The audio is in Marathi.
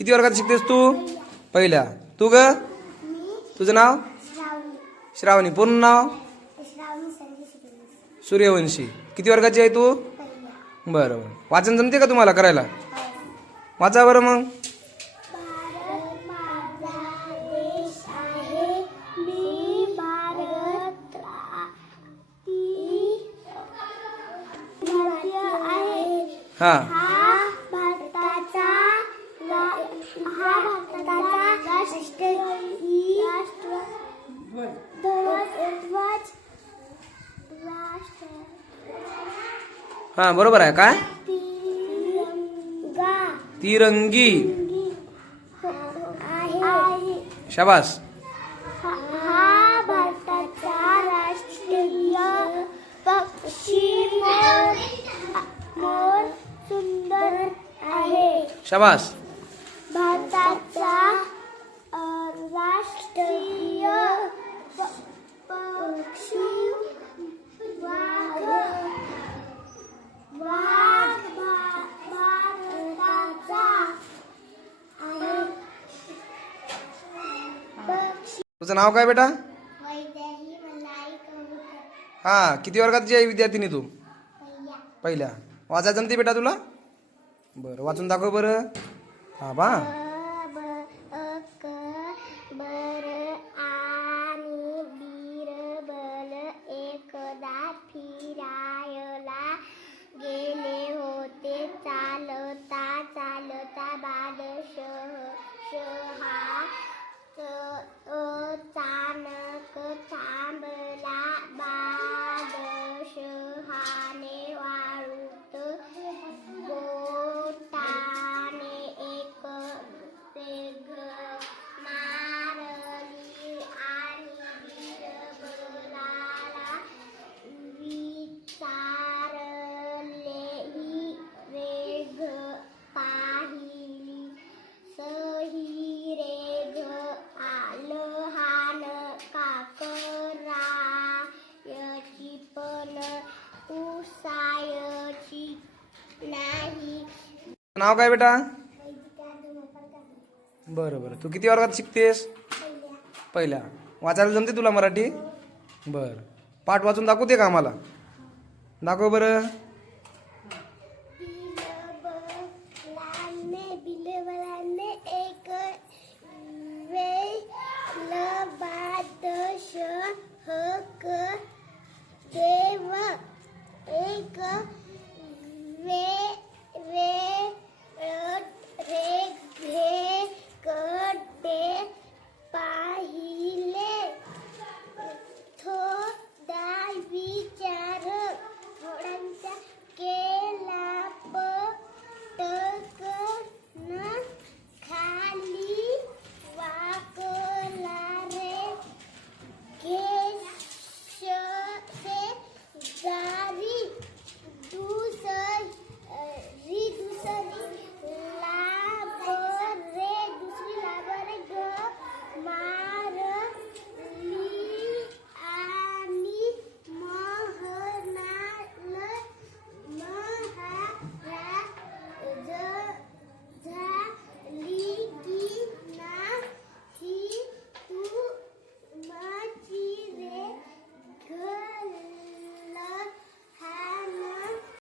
किती वर्गात शिकतेस तू? पहिल्या. तू ग? तुझं नाव? श्रावणी. पूर्ण नाव? सूर्यवंशी. किती वर्गाची आहे तू? बरं बरं. वाचन जमते का तुम्हाला करायला? वाचा बरं मग. हा हा बरोबर आहे. काय? तिरंगी. शाबास. हा भारताचा राष्ट्रीय पक्षी मोर सुंदर आहे. शाबास. भारताचा राष्ट्रीय पक्षी वाघ. वाघ भारताचा आहे. तुझं नाव काय बेटा? वैदेही मलाई कबूतर. हा किती वर्गाची आहे विद्यार्थिनी तू? पहिल्या. वाचायचं जमते बेटा तुला? बरं वाचून दाखव बरं. हा बा. बर आणि बिरबल एकदा फिरायला गेले होते. चालता चालता बादशहा अचानक थांबला. बादशहाने वाळूत बोटाने एक पेग मारली आणि बिरबलाला विचारले, ही रेघ पाहिली सही रेघ लहान काकरायची पण उसायची नाही. नाव काय बेटा? बरं बरं. तू किती वर्गात शिकतेस? पहिल्या. वाचायला जमते तुला मराठी? बरं. पाठ वाचून दाखवते का आम्हाला? दाखव बरं.